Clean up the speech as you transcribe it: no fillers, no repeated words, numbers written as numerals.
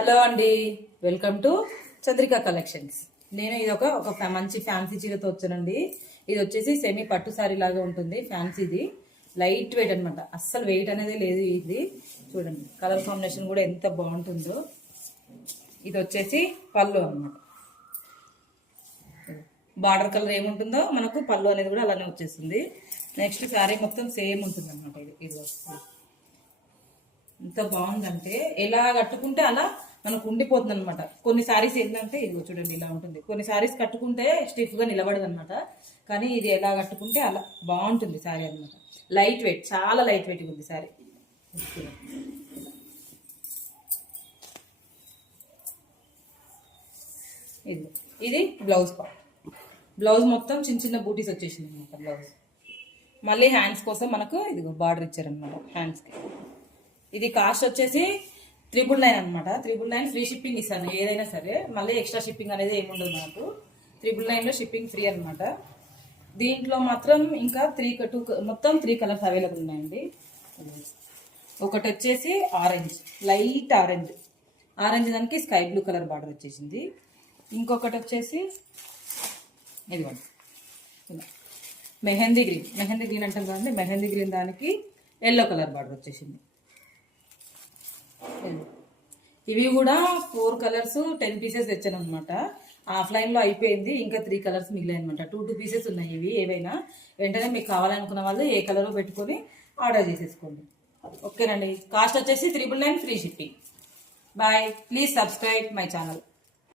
Hello అండి, welcome to Chandrika collections. నేను ఇది ఒక మంచి ఫ్యాన్సీ చీరతో వచ్చానండి. ఇది వచ్చేసి సెమీ పట్టు సారీ లాగా ఉంటుంది. ఫ్యాన్సీది లైట్ వెయిట్ అనమాట, అస్సలు వెయిట్ అనేది లేదు. ఇది చూడండి, కలర్ కాంబినేషన్ కూడా ఎంత బాగుంటుందో. ఇది వచ్చేసి పళ్ళు అనమాట. బార్డర్ కలర్ ఏముంటుందో మనకు పళ్ళు అనేది కూడా అలానే వచ్చేస్తుంది. నెక్స్ట్ శారీ మొత్తం సేమ్ ఉంటుంది అనమాట. ఇది వస్తుంది. ఎంత బాగుందంటే ఎలా కట్టుకుంటే అలా మనకు ఉండిపోతుంది అనమాట. కొన్ని శారీస్ ఏంటంటే ఇది చూడండి ఇలా ఉంటుంది. కొన్ని శారీస్ కట్టుకుంటే స్టిఫ్గా నిలబడదు అనమాట. కానీ ఇది ఎలా కట్టుకుంటే అలా బాగుంటుంది శారీ అనమాట. లైట్ వెయిట్, చాలా లైట్ వెయిట్ ఉంది శారీ. ఇది బ్లౌజ్ పార్ట్. బ్లౌజ్ మొత్తం చిన్న చిన్న బూటీస్ వచ్చేసింది అనమాట. బ్లౌజ్ మళ్ళీ హ్యాండ్స్ కోసం మనకు ఇది బార్డర్ ఇచ్చారనమాట హ్యాండ్స్కి. ఇది కాస్ట్ వచ్చేసి 999 అనమాట. 999 ఫ్రీ షిప్పింగ్ ఇస్తాను ఏదైనా సరే. మళ్ళీ ఎక్స్ట్రా షిప్పింగ్ అనేది ఏముండదు మనకు. 999లో షిప్పింగ్ ఫ్రీ అనమాట. దీంట్లో మాత్రం ఇంకా మొత్తం 3 కలర్స్ అవైలబుల్ ఉన్నాయండి. ఒకటి వచ్చేసి ఆరెంజ్, లైట్ ఆరెంజ్. ఆరెంజ్ దానికి స్కై బ్లూ కలర్ బార్డర్ వచ్చేసింది. ఇంకొకటి వచ్చేసి ఇదిగోండి మెహందీ గ్రీన్. మెహందీ గ్రీన్ అంటాం కదండి, మెహందీ గ్రీన్ దానికి ఎల్లో కలర్ బార్డర్ వచ్చేసింది. ఇవి కూడా 4 కలర్స్ 10 పీసెస్ తెచ్చాను అనమాట. ఆఫ్లైన్లో అయిపోయింది, ఇంకా 3 కలర్స్ మిగిలాయి అనమాట. 2 పీసెస్ ఉన్నాయి. ఇవి ఏవైనా వెంటనే మీకు కావాలనుకున్న వాళ్ళు ఏ కలర్ పెట్టుకొని ఆర్డర్ చేసేసుకోండి. ఓకేనండి. కాస్ట్ వచ్చేసి 999 free shipping. Bye. Please subscribe my channel.